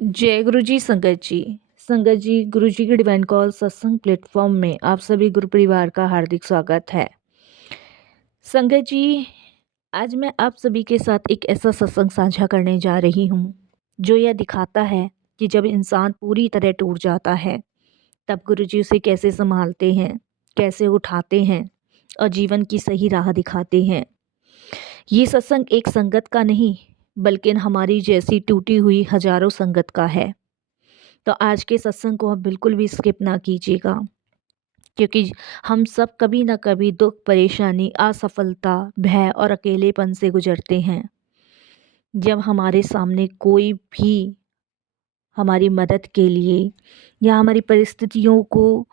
जय गुरु जी संगत जी। संगत जी, गुरु जी के डिवाइन कॉल सत्संग प्लेटफॉर्म में आप सभी गुरु परिवार का हार्दिक स्वागत है। संगत जी, आज मैं आप सभी के साथ एक ऐसा सत्संग साझा करने जा रही हूँ जो यह दिखाता है कि जब इंसान पूरी तरह टूट जाता है तब गुरु जी उसे कैसे संभालते हैं, कैसे उठाते हैं और जीवन की सही राह दिखाते हैं। ये सत्संग एक संगत का नहीं बल्कि हमारी जैसी टूटी हुई हजारों संगत का है। तो आज के सत्संग को आप बिल्कुल भी स्किप ना कीजिएगा, क्योंकि हम सब कभी ना कभी दुख, परेशानी, असफलता, भय और अकेलेपन से गुजरते हैं। जब हमारे सामने कोई भी हमारी मदद के लिए या हमारी परिस्थितियों को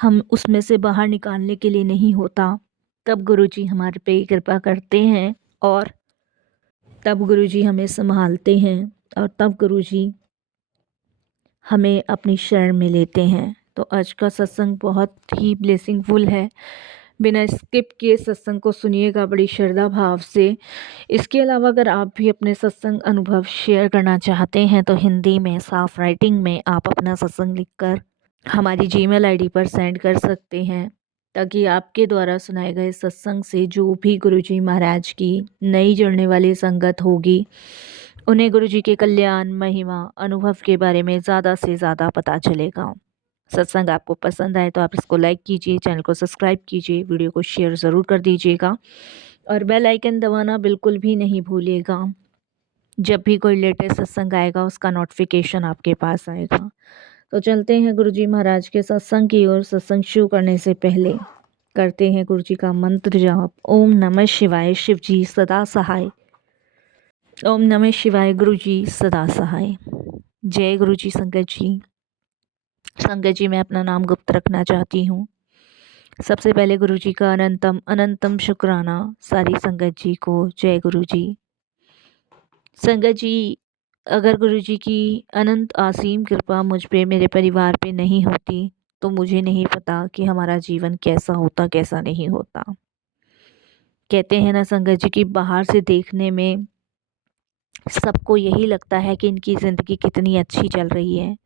हम उसमें से बाहर निकालने के लिए नहीं होता, तब गुरुजी हमारे पे कृपा करते हैं और तब गुरुजी हमें संभालते हैं और तब गुरुजी हमें अपनी शरण में लेते हैं। तो आज का सत्संग बहुत ही ब्लेसिंगफुल है। बिना स्किप किए सत्संग को सुनिएगा बड़ी श्रद्धा भाव से। इसके अलावा अगर आप भी अपने सत्संग अनुभव शेयर करना चाहते हैं तो हिंदी में साफ राइटिंग में आप अपना सत्संग लिखकर हमारी जीमेल आईडी पर सेंड कर सकते हैं, ताकि आपके द्वारा सुनाए गए सत्संग से जो भी गुरुजी महाराज की नई जुड़ने वाली संगत होगी उन्हें गुरुजी के कल्याण, महिमा, अनुभव के बारे में ज़्यादा से ज़्यादा पता चलेगा। सत्संग आपको पसंद आए तो आप इसको लाइक कीजिए, चैनल को सब्सक्राइब कीजिए, वीडियो को शेयर ज़रूर कर दीजिएगा और बेल आइकन दबाना बिल्कुल भी नहीं भूलिएगा। जब भी कोई लेटेस्ट सत्संग आएगा उसका नोटिफिकेशन आपके पास आएगा। तो चलते हैं गुरुजी महाराज के सत्संग की ओर। सत्संग शुरू करने से पहले करते हैं गुरुजी का मंत्र जाप। ओम नमः शिवाय, शिव जी सदा सहाय। ओम नमः शिवाय, गुरुजी सदा सहाय। जय गुरुजी संगत जी। संगत जी, मैं अपना नाम गुप्त रखना चाहती हूँ। सबसे पहले गुरुजी का अनंतम अनंतम शुक्राना सारी संगत जी को। जय गुरुजी। संगत जी, अगर गुरुजी की अनंत असीम कृपा मुझ पे, मेरे परिवार पे नहीं होती तो मुझे नहीं पता कि हमारा जीवन कैसा होता, कैसा नहीं होता। कहते हैं ना संगत जी कि बाहर से देखने में सबको यही लगता है कि इनकी ज़िंदगी कितनी अच्छी चल रही है,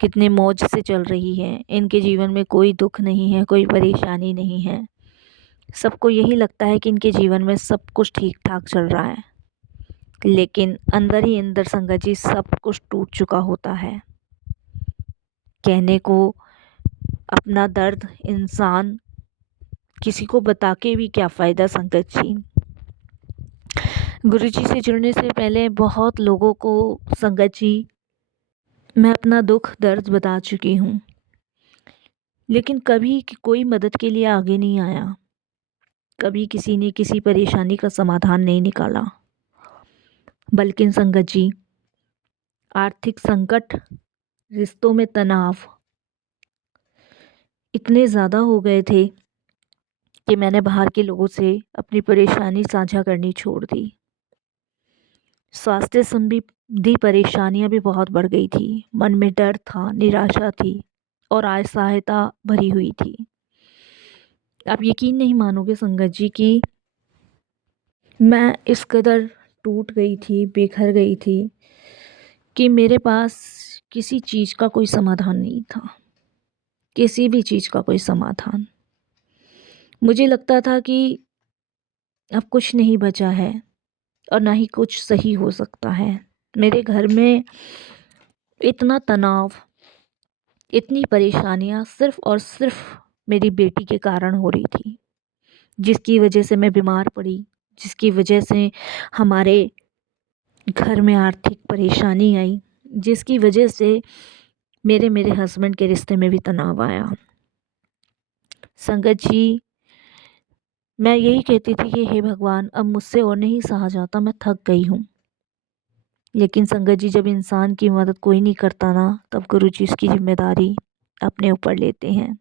कितने मौज से चल रही है, इनके जीवन में कोई दुख नहीं है, कोई परेशानी नहीं है। सबको यही लगता है कि इनके जीवन में सब कुछ ठीक ठाक चल रहा है, लेकिन अंदर ही अंदर संगत जी सब कुछ टूट चुका होता है। कहने को अपना दर्द इंसान किसी को बता के भी क्या फ़ायदा संगत जी। गुरुजी से जुड़ने से पहले बहुत लोगों को संगत जी मैं अपना दुख दर्द बता चुकी हूँ, लेकिन कभी कोई मदद के लिए आगे नहीं आया। कभी किसी ने किसी परेशानी का समाधान नहीं निकाला। बल्कि संगत जी आर्थिक संकट, रिश्तों में तनाव इतने ज़्यादा हो गए थे कि मैंने बाहर के लोगों से अपनी परेशानी साझा करनी छोड़ दी। स्वास्थ्य संबंधी परेशानियां भी बहुत बढ़ गई थी। मन में डर था, निराशा थी और असहायता भरी हुई थी। आप यकीन नहीं मानोगे संगत जी कि मैं इस कदर टूट गई थी, बिखर गई थी कि मेरे पास किसी चीज़ का कोई समाधान नहीं था, किसी भी चीज़ का कोई समाधान। मुझे लगता था कि अब कुछ नहीं बचा है और ना ही कुछ सही हो सकता है। मेरे घर में इतना तनाव, इतनी परेशानियां सिर्फ़ और सिर्फ़ मेरी बेटी के कारण हो रही थी, जिसकी वजह से मैं बीमार पड़ी, जिसकी वजह से हमारे घर में आर्थिक परेशानी आई, जिसकी वजह से मेरे हस्बैंड के रिश्ते में भी तनाव आया। संगत जी, मैं यही कहती थी कि हे भगवान, अब मुझसे और नहीं सहा जाता, मैं थक गई हूँ। लेकिन संगत जी जब इंसान की मदद कोई नहीं करता ना, तब गुरु जी इसकी जिम्मेदारी अपने ऊपर लेते हैं।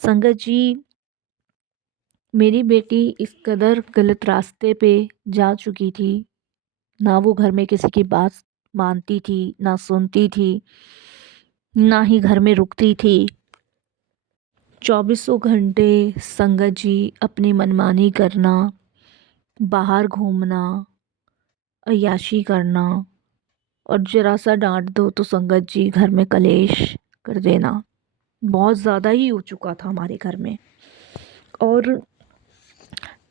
संगत जी, मेरी बेटी इस कदर गलत रास्ते पे जा चुकी थी, ना वो घर में किसी की बात मानती थी, ना सुनती थी, ना ही घर में रुकती थी। 2400 घंटे संगत जी अपनी मनमानी करना, बाहर घूमना, अय्याशी करना और ज़रा सा डांट दो तो संगत जी घर में कलेश कर देना बहुत ज़्यादा ही हो चुका था हमारे घर में। और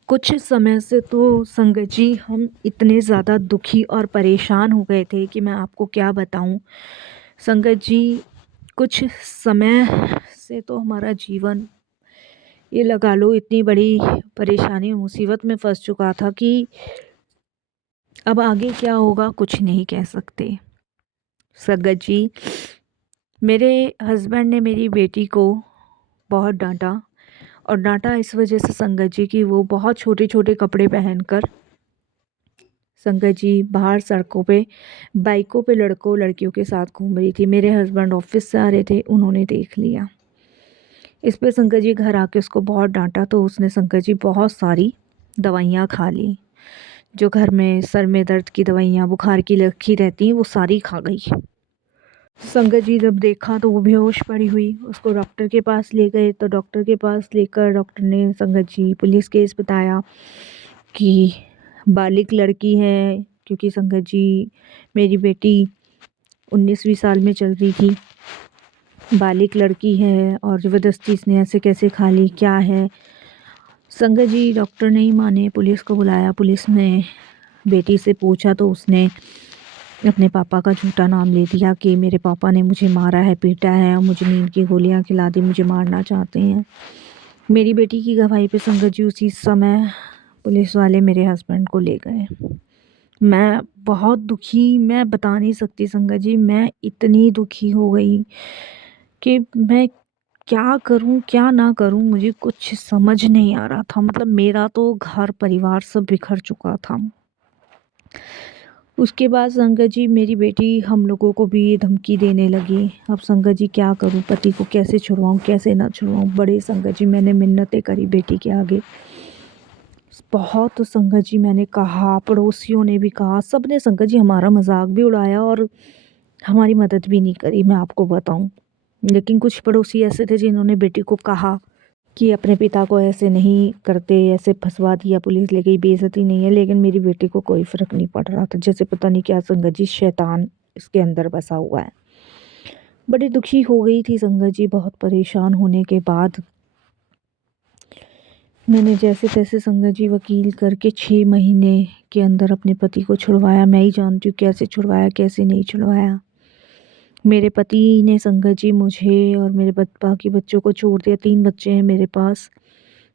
कुछ समय से तो संगत जी हम इतने ज़्यादा दुखी और परेशान हो गए थे कि मैं आपको क्या बताऊं। संगत जी कुछ समय से तो हमारा जीवन ये लगा लो इतनी बड़ी परेशानी मुसीबत में फंस चुका था कि अब आगे क्या होगा कुछ नहीं कह सकते। संगत जी मेरे हस्बैंड ने मेरी बेटी को बहुत डांटा, और डांटा इस वजह से संगत जी कि वो बहुत छोटे छोटे कपड़े पहनकर संगत जी बाहर सड़कों पे बाइकों पे लड़कों लड़कियों के साथ घूम रही थी। मेरे हस्बैंड ऑफिस से आ रहे थे, उन्होंने देख लिया। इस पे संगत जी घर आके उसको बहुत डांटा तो उसने संगत जी बहुत सारी दवाइयाँ खा ली। जो घर में सर में दर्द की दवाइयाँ बुखार की रखी रहती हैं वो सारी खा गई। संगत जी जब देखा तो वो बेहोश पड़ी हुई। उसको डॉक्टर के पास ले गए तो डॉक्टर के पास लेकर डॉक्टर ने संगत जी पुलिस केस बताया कि बालिग लड़की है, क्योंकि संगत जी मेरी बेटी 19वीं साल में चल रही थी, बालिग लड़की है और ज़बरदस्ती इसने ऐसे कैसे खा ली क्या है। संगत जी डॉक्टर नहीं माने, पुलिस को बुलाया। पुलिस ने बेटी से पूछा तो उसने अपने पापा का झूठा नाम ले दिया कि मेरे पापा ने मुझे मारा है, पीटा है और मुझे नींद की गोलियां खिला दी, मुझे मारना चाहते हैं। मेरी बेटी की गवाही पे संगत जी उसी समय पुलिस वाले मेरे हस्बैंड को ले गए। मैं बहुत दुखी, मैं बता नहीं सकती संगत जी, मैं इतनी दुखी हो गई कि मैं क्या करूं क्या ना करूं, मुझे कुछ समझ नहीं आ रहा था। मतलब मेरा तो घर परिवार सब बिखर चुका था। उसके बाद संगत जी मेरी बेटी हम लोगों को भी धमकी देने लगी। अब संगत जी क्या करूं, पति को कैसे छुड़वाऊं कैसे ना छुड़वाऊं। बड़े संगत जी मैंने मिन्नतें करी बेटी के आगे, बहुत संगत जी मैंने कहा, पड़ोसियों ने भी कहा, सब ने संगत जी हमारा मजाक भी उड़ाया और हमारी मदद भी नहीं करी, मैं आपको बताऊं। लेकिन कुछ पड़ोसी ऐसे थे जिन्होंने बेटी को कहा कि अपने पिता को ऐसे नहीं करते, ऐसे फंसवा दिया पुलिस ले गई, बेइज्जती नहीं है। लेकिन मेरी बेटी को कोई फ़र्क नहीं पड़ रहा था, जैसे पता नहीं क्या संगत जी शैतान इसके अंदर बसा हुआ है। बड़ी दुखी हो गई थी संगत जी। बहुत परेशान होने के बाद मैंने जैसे तैसे संगत जी वकील करके 6 महीने के अंदर अपने पति को छुड़वाया। मैं ही जानती हूँ कैसे छुड़वाया कैसे नहीं छुड़वाया। मेरे पति ने संगत जी मुझे और मेरे बाकी बच्चों को छोड़ दिया। 3 बच्चे हैं मेरे पास,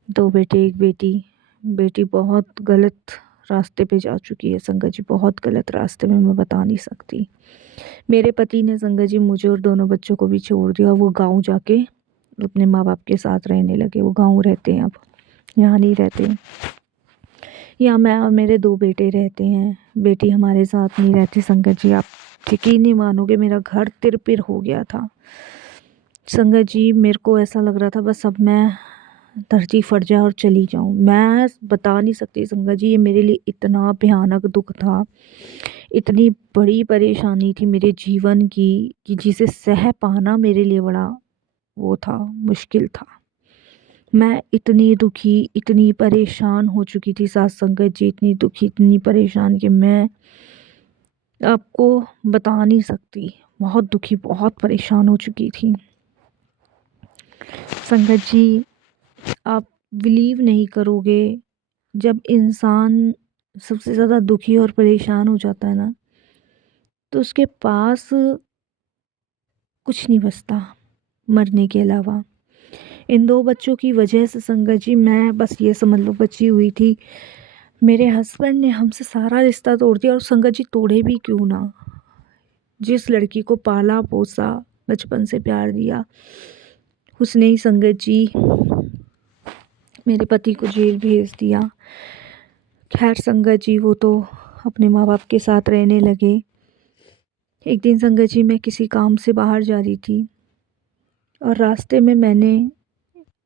2 बेटे 1 बेटी। बेटी बहुत गलत रास्ते पे जा चुकी है संगत जी, बहुत गलत रास्ते में, मैं बता नहीं सकती। मेरे पति ने संगत जी मुझे और दोनों बच्चों को भी छोड़ दिया। वो गांव जाके अपने माँ बाप के साथ रहने लगे। वो गांव रहते हैं, अब यहाँ नहीं रहते। यहाँ मैं और मेरे 2 बेटे रहते हैं, बेटी हमारे साथ नहीं रहती। संगत जी आप यकीन नहीं मानोगे, मेरा घर तिरपिर हो गया था संगत जी। मेरे को ऐसा लग रहा था बस अब मैं धरती फट जाए और चली जाऊं। मैं बता नहीं सकती संगत जी, ये मेरे लिए इतना भयानक दुख था, इतनी बड़ी परेशानी थी मेरे जीवन की कि जिसे सह पाना मेरे लिए बड़ा वो था, मुश्किल था। मैं इतनी दुखी इतनी परेशान हो चुकी थी साथ संगत जी, इतनी दुखी इतनी परेशान कि मैं आपको बता नहीं सकती। बहुत दुखी बहुत परेशान हो चुकी थी संगत जी। आप बिलीव नहीं करोगे, जब इंसान सबसे ज़्यादा दुखी और परेशान हो जाता है ना, तो उसके पास कुछ नहीं बचता मरने के अलावा। इन 2 बच्चों की वजह से संगत जी मैं बस ये समझ लो बची हुई थी। मेरे हस्बैंड ने हमसे सारा रिश्ता तोड़ दिया, और संगत जी तोड़े भी क्यों ना। जिस लड़की को पाला पोसा बचपन से प्यार दिया, उसने ही संगत जी मेरे पति को जेल भेज दिया। खैर संगत जी वो तो अपने माँ बाप के साथ रहने लगे। एक दिन संगत जी मैं किसी काम से बाहर जा रही थी और रास्ते में मैंने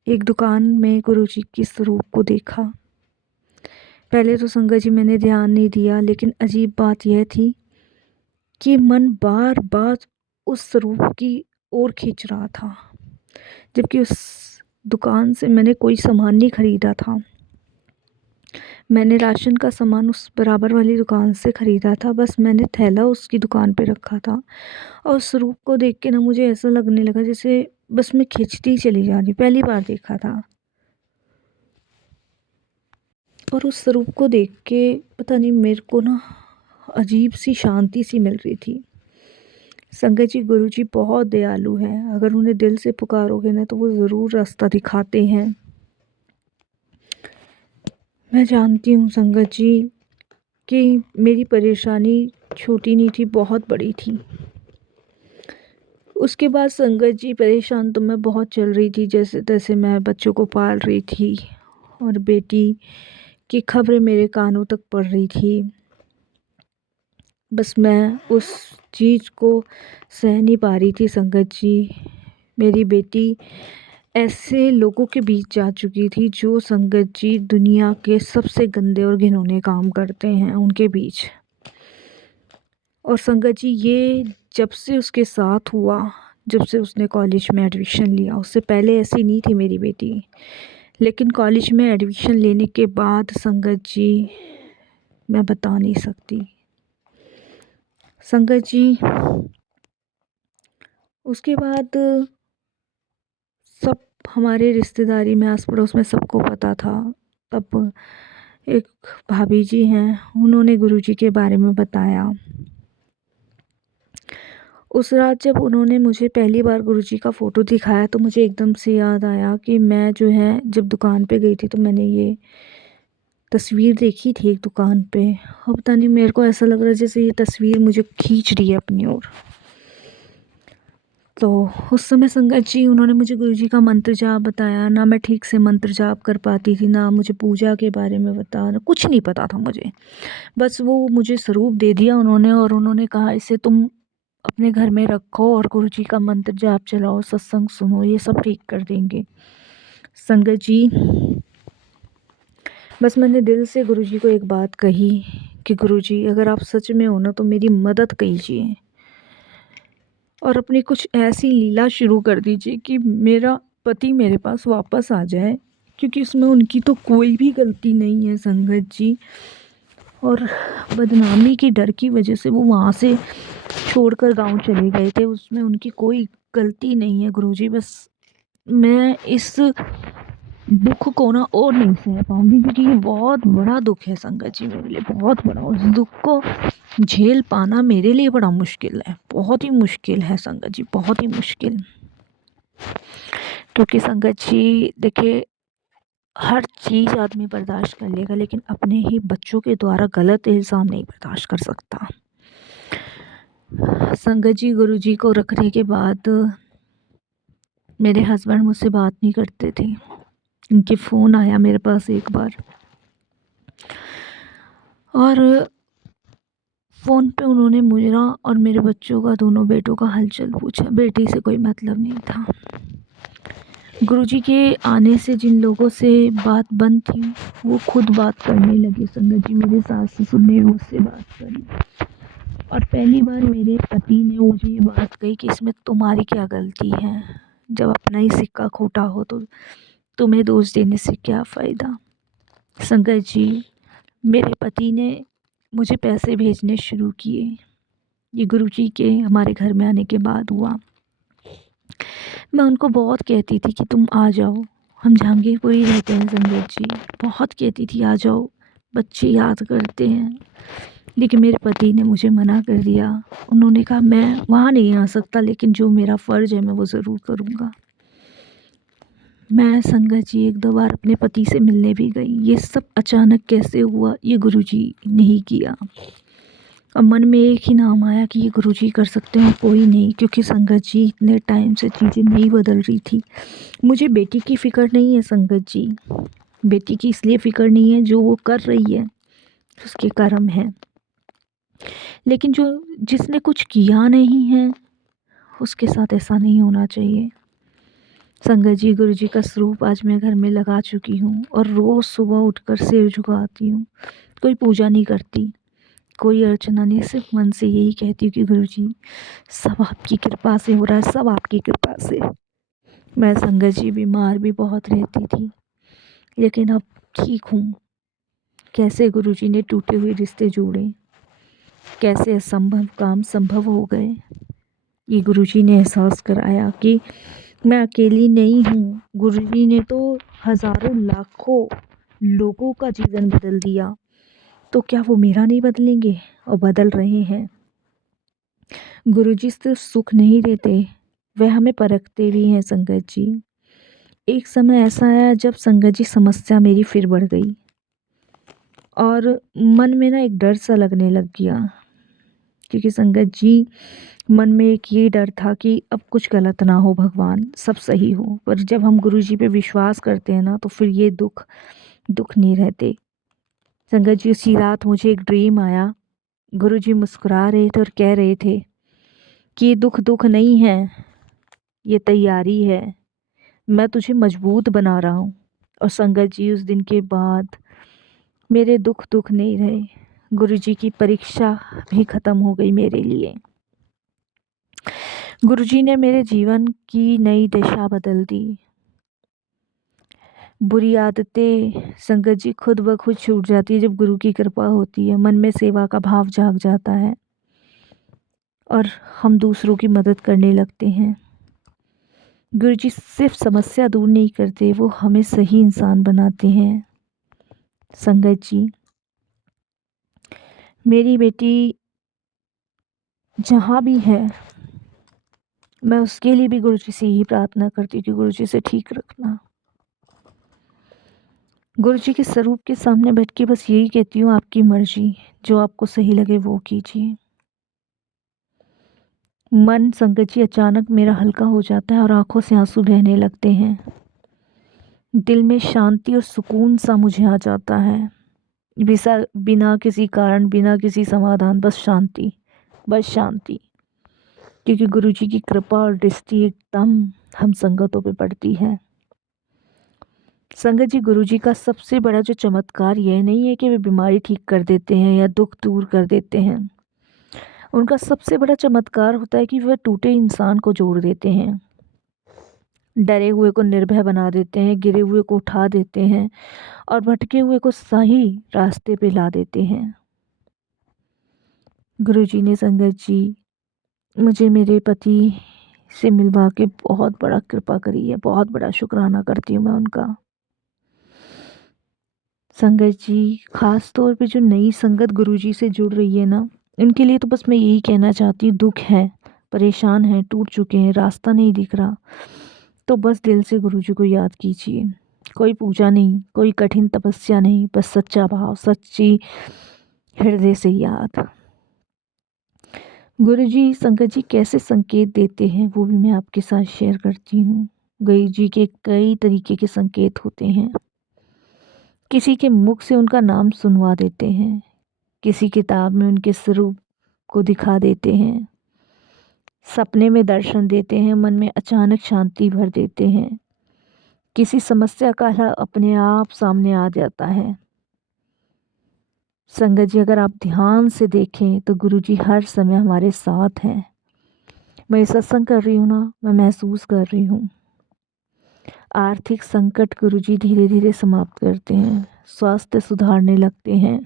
एक दुकान में गुरुजी की स्वरूप को देखा। पहले तो संगत जी मैंने ध्यान नहीं दिया, लेकिन अजीब बात यह थी कि मन बार बार उस स्वरूप की ओर खींच रहा था, जबकि उस दुकान से मैंने कोई सामान नहीं खरीदा था। मैंने राशन का सामान उस बराबर वाली दुकान से ख़रीदा था, बस मैंने थैला उसकी दुकान पे रखा था और उस स्वरूप को देख के ना मुझे ऐसा लगने लगा जैसे बस मैं खींचती चली जा रही, पहली बार देखा था। और उस स्वरूप को देख के पता नहीं मेरे को ना अजीब सी शांति सी मिल रही थी। संगत जी, गुरु जी बहुत दयालु हैं, अगर उन्हें दिल से पुकारोगे ना तो वो ज़रूर रास्ता दिखाते हैं। मैं जानती हूँ संगत जी कि मेरी परेशानी छोटी नहीं थी, बहुत बड़ी थी। उसके बाद संगत जी परेशान तो मैं बहुत चल रही थी, जैसे तैसे मैं बच्चों को पाल रही थी और बेटी की खबरें मेरे कानों तक पड़ रही थी। बस मैं उस चीज़ को सह नहीं पा रही थी संगत जी। मेरी बेटी ऐसे लोगों के बीच जा चुकी थी जो संगत जी दुनिया के सबसे गंदे और घिनौने काम करते हैं उनके बीच। और संगत जी ये जब से उसके साथ हुआ, जब से उसने कॉलेज में एडमिशन लिया, उससे पहले ऐसी नहीं थी मेरी बेटी, लेकिन कॉलेज में एडमिशन लेने के बाद संगत जी मैं बता नहीं सकती। संगत जी उसके बाद सब हमारे रिश्तेदारी में आस पड़ोस में सबको पता था। तब एक भाभी जी हैं, उन्होंने गुरुजी के बारे में बताया। उस रात जब उन्होंने मुझे पहली बार गुरुजी का फ़ोटो दिखाया तो मुझे एकदम से याद आया कि मैं जो है जब दुकान पे गई थी तो मैंने ये तस्वीर देखी थी एक दुकान पे, और पता नहीं मेरे को ऐसा लग रहा है जैसे ये तस्वीर मुझे खींच रही है अपनी ओर। तो उस समय संगत जी उन्होंने मुझे गुरुजी का मंत्र जाप बताया। ना मैं ठीक से मंत्र जाप कर पाती थी, ना मुझे पूजा के बारे में बताया, कुछ नहीं पता था मुझे। बस वो मुझे स्वरूप दे दिया उन्होंने और उन्होंने कहा इसे तुम अपने घर में रखो और गुरुजी का मंत्र जाप चलाओ, सत्संग सुनो, ये सब ठीक कर देंगे। संगत जी बस मैंने दिल से गुरुजी को एक बात कही कि गुरुजी अगर आप सच में हो ना तो मेरी मदद कीजिए और अपनी कुछ ऐसी लीला शुरू कर दीजिए कि मेरा पति मेरे पास वापस आ जाए, क्योंकि उसमें उनकी तो कोई भी गलती नहीं है संगत जी। और बदनामी की डर की वजह से वो वहाँ से छोड़कर गांव चले गए थे, उसमें उनकी कोई गलती नहीं है गुरुजी। बस मैं इस दुख को ना और नहीं सह पाऊंगी, क्योंकि ये बहुत बड़ा दुख है संगत जी, मेरे लिए बहुत बड़ा। उस दुख को झेल पाना मेरे लिए बड़ा मुश्किल है, बहुत ही मुश्किल है संगत जी, बहुत ही मुश्किल। क्योंकि संगत जी देखिए, हर चीज़ आदमी बर्दाश्त कर लेगा, लेकिन अपने ही बच्चों के द्वारा गलत इल्ज़ाम नहीं बर्दाश्त कर सकता। संगत जी गुरुजी को रखने के बाद मेरे हस्बैंड मुझसे बात नहीं करते थे। उनके फ़ोन आया मेरे पास एक बार और फ़ोन पे उन्होंने मेरा और मेरे बच्चों का, दोनों बेटों का हालचाल पूछा। बेटी से कोई मतलब नहीं था। गुरुजी के आने से जिन लोगों से बात बंद थी वो खुद बात करने लगे संगत जी। मेरे सास ससुर ने मुझसे बात करी और पहली बार मेरे पति ने मुझे ये बात कही कि इसमें तुम्हारी क्या गलती है, जब अपना ही सिक्का खोटा हो तो तुम्हें दोष देने से क्या फ़ायदा। संगत जी मेरे पति ने मुझे पैसे भेजने शुरू किए, ये गुरुजी के हमारे घर में आने के बाद हुआ। मैं उनको बहुत कहती थी कि तुम आ जाओ, हम जहांगीरपुरी रहते हैं संगत जी, बहुत कहती थी आ जाओ, बच्चे याद करते हैं, लेकिन मेरे पति ने मुझे मना कर दिया। उन्होंने कहा मैं वहाँ नहीं आ सकता, लेकिन जो मेरा फ़र्ज़ है मैं वो ज़रूर करूँगा। मैं संगत जी एक दो बार अपने पति से मिलने भी गई। ये सब अचानक कैसे हुआ, ये गुरुजी ने ही किया। और मन में एक ही नाम आया कि ये गुरुजी कर सकते हैं, कोई नहीं, क्योंकि संगत जी इतने टाइम से चीज़ें नहीं बदल रही थी। मुझे बेटी की फ़िक्र नहीं है संगत जी, बेटी की इसलिए फ़िक्र नहीं है जो वो कर रही है उसके कर्म है, लेकिन जो जिसने कुछ किया नहीं है उसके साथ ऐसा नहीं होना चाहिए। संगत जी गुरुजी का स्वरूप आज मैं घर में लगा चुकी हूँ और रोज़ सुबह उठकर सिर झुकाती हूँ। कोई पूजा नहीं करती, कोई अर्चना नहीं, सिर्फ मन से यही कहती हूँ कि गुरुजी सब आपकी कृपा से हो रहा है, सब आपकी कृपा से। मैं संगत जी बीमार भी बहुत रहती थी, लेकिन अब ठीक हूँ, कैसे गुरुजी ने टूटे हुए रिश्ते जोड़े, कैसे असंभव काम संभव हो गए। ये गुरुजी ने एहसास कराया कि मैं अकेली नहीं हूँ। गुरुजी ने तो हज़ारों लाखों लोगों का जीवन बदल दिया, तो क्या वो मेरा नहीं बदलेंगे? और बदल रहे हैं। गुरुजी सिर्फ सुख नहीं देते, वह हमें परखते भी हैं संगत जी। एक समय ऐसा आया जब संगत जी समस्या मेरी फिर बढ़ गई और मन में ना एक डर सा लगने लग गया, क्योंकि संगत जी मन में एक ये डर था कि अब कुछ गलत ना हो, भगवान सब सही हो। पर जब हम गुरुजी पे विश्वास करते हैं ना, तो फिर ये दुख नहीं रहते। संगत जी, उसी रात मुझे एक ड्रीम आया। गुरुजी मुस्कुरा रहे थे और कह रहे थे कि ये दुख नहीं है, ये तैयारी है, मैं तुझे मजबूत बना रहा हूँ। और संगत जी, उस दिन के बाद मेरे दुख नहीं रहे। गुरुजी की परीक्षा भी ख़त्म हो गई मेरे लिए। गुरुजी ने मेरे जीवन की नई दिशा बदल दी। बुरी आदतें संगत जी खुद ब खुद छूट जाती है जब गुरु की कृपा होती है। मन में सेवा का भाव जाग जाता है और हम दूसरों की मदद करने लगते हैं। गुरुजी सिर्फ समस्या दूर नहीं करते, वो हमें सही इंसान बनाते हैं। संगत जी, मेरी बेटी जहाँ भी है, मैं उसके लिए भी गुरुजी से यही प्रार्थना करती हूँ कि गुरुजी से ठीक रखना। गुरुजी के स्वरूप के सामने बैठ के बस यही कहती हूँ, आपकी मर्जी, जो आपको सही लगे वो कीजिए। मन संगत जी अचानक मेरा हल्का हो जाता है और आंखों से आंसू बहने लगते हैं। दिल में शांति और सुकून सा मुझे आ जाता है। बिना किसी कारण, बिना किसी समाधान, बस शांति, बस शांति। क्योंकि गुरुजी की कृपा और दृष्टि एकदम हम संगतों पे पड़ती है। संगत जी, गुरुजी का सबसे बड़ा जो चमत्कार यह नहीं है कि वे बीमारी ठीक कर देते हैं या दुख दूर कर देते हैं। उनका सबसे बड़ा चमत्कार होता है कि वह टूटे इंसान को जोड़ देते हैं, डरे हुए को निर्भय बना देते हैं, गिरे हुए को उठा देते हैं और भटके हुए को सही रास्ते पे ला देते हैं। गुरुजी ने संगत जी मुझे मेरे पति से मिलवा के बहुत बड़ा कृपा करी है। बहुत बड़ा शुक्राना करती हूँ मैं उनका। संगत जी, खास तौर पे जो नई संगत गुरुजी से जुड़ रही है ना, उनके लिए तो बस मैं यही कहना चाहती हूँ, दुख है, परेशान हैं, टूट चुके हैं, रास्ता नहीं दिख रहा, तो बस दिल से गुरुजी को याद कीजिए। कोई पूजा नहीं, कोई कठिन तपस्या नहीं, बस सच्चा भाव, सच्ची हृदय से याद। गुरुजी संगत जी कैसे संकेत देते हैं वो भी मैं आपके साथ शेयर करती हूँ। गुरुजी के कई तरीके के संकेत होते हैं। किसी के मुख से उनका नाम सुनवा देते हैं, किसी किताब में उनके स्वरूप को दिखा देते हैं, सपने में दर्शन देते हैं, मन में अचानक शांति भर देते हैं, किसी समस्या का हल अपने आप सामने आ जाता है। संगत जी, अगर आप ध्यान से देखें तो गुरुजी हर समय हमारे साथ हैं। मैं सत्संग कर रही हूँ ना, मैं महसूस कर रही हूँ। आर्थिक संकट गुरुजी धीरे धीरे समाप्त करते हैं, स्वास्थ्य सुधारने लगते हैं,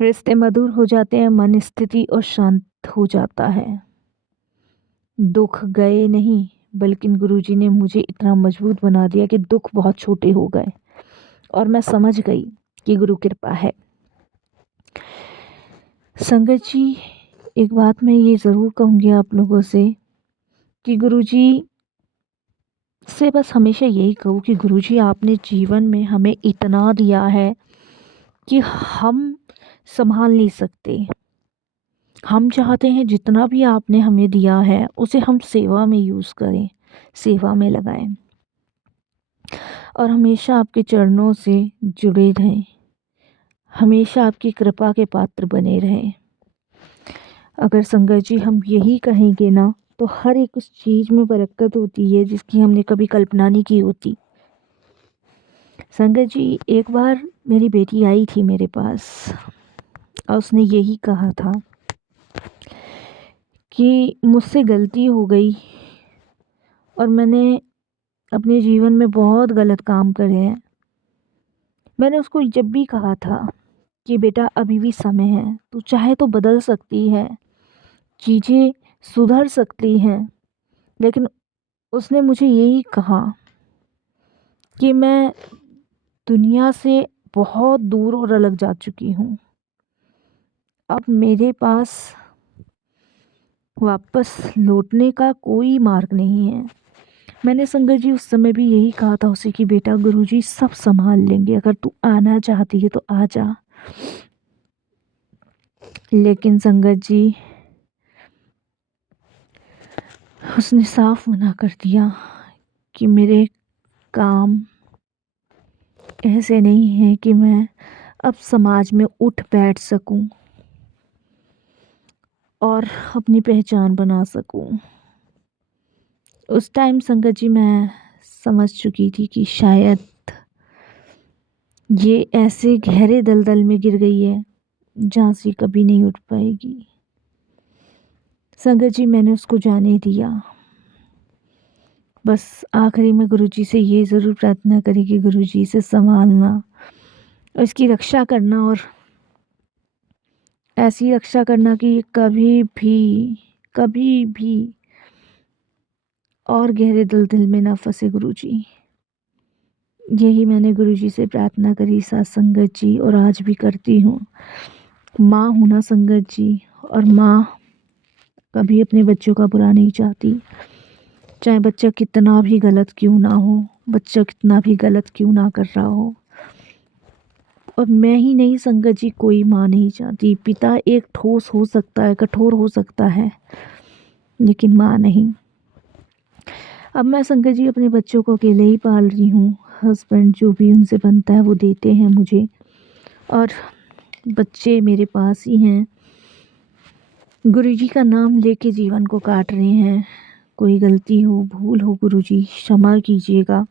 रिश्ते मधुर हो जाते हैं, मन स्थिति और शांत हो जाता है। दुख गए नहीं, बल्कि गुरुजी ने मुझे इतना मजबूत बना दिया कि दुख बहुत छोटे हो गए और मैं समझ गई कि गुरु कृपा है। संगत जी, एक बात मैं ये ज़रूर कहूँगी आप लोगों से कि गुरुजी से बस हमेशा यही कहूँ कि गुरुजी, आपने जीवन में हमें इतना दिया है कि हम संभाल नहीं सकते। हम चाहते हैं जितना भी आपने हमें दिया है उसे हम सेवा में यूज़ करें, सेवा में लगाएं और हमेशा आपके चरणों से जुड़े रहें, हमेशा आपकी कृपा के पात्र बने रहें। अगर संगत जी हम यही कहेंगे ना, तो हर एक उस चीज़ में बरकत होती है जिसकी हमने कभी कल्पना नहीं की होती। संगत जी, एक बार मेरी बेटी आई थी मेरे पास और उसने यही कहा था कि मुझसे गलती हो गई और मैंने अपने जीवन में बहुत गलत काम करे हैं। मैंने उसको जब भी कहा था कि बेटा अभी भी समय है, तू चाहे तो बदल सकती है, चीज़ें सुधर सकती हैं, लेकिन उसने मुझे यही कहा कि मैं दुनिया से बहुत दूर और अलग जा चुकी हूँ। अब मेरे पास वापस लौटने का कोई मार्ग नहीं है। मैंने संगत जी उस समय भी यही कहा था उसे कि बेटा गुरुजी सब संभाल लेंगे, अगर तू आना चाहती है तो आ जा। लेकिन संगत जी उसने साफ मना कर दिया कि मेरे काम ऐसे नहीं है कि मैं अब समाज में उठ बैठ सकूं और अपनी पहचान बना सकूं। उस टाइम संगत जी मैं समझ चुकी थी कि शायद ये ऐसे गहरे दलदल में गिर गई है जहाँ से कभी नहीं उठ पाएगी। संगत जी मैंने उसको जाने दिया। बस आखिरी में गुरुजी से ये ज़रूर प्रार्थना करी कि गुरुजी इसे संभालना, इसकी रक्षा करना और ऐसी रक्षा करना कि ये कभी भी और गहरे दलदल में ना फंसे गुरुजी। यही मैंने गुरुजी से प्रार्थना करी साथ संगत जी, और आज भी करती हूँ। माँ हूँ ना संगत जी, और माँ कभी अपने बच्चों का बुरा नहीं चाहती, चाहे बच्चा कितना भी गलत क्यों ना हो, बच्चा कितना भी गलत क्यों ना कर रहा हो। और मैं ही नहीं संगत जी, कोई माँ नहीं चाहती। पिता एक ठोस हो सकता है, कठोर हो सकता है, लेकिन माँ नहीं। अब मैं संगत जी अपने बच्चों को अकेले ही पाल रही हूँ। हस्बैंड जो भी उनसे बनता है वो देते हैं मुझे, और बच्चे मेरे पास ही हैं। गुरुजी का नाम लेके जीवन को काट रहे हैं। कोई गलती हो, भूल हो, गुरुजी क्षमा कीजिएगा।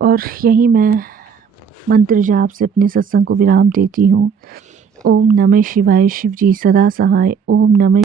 और यही मैं मंत्र जाप से अपने सत्संग को विराम देती हूँ। ओम नमः शिवाय। शिव जी सदा सहाय। ओम नमः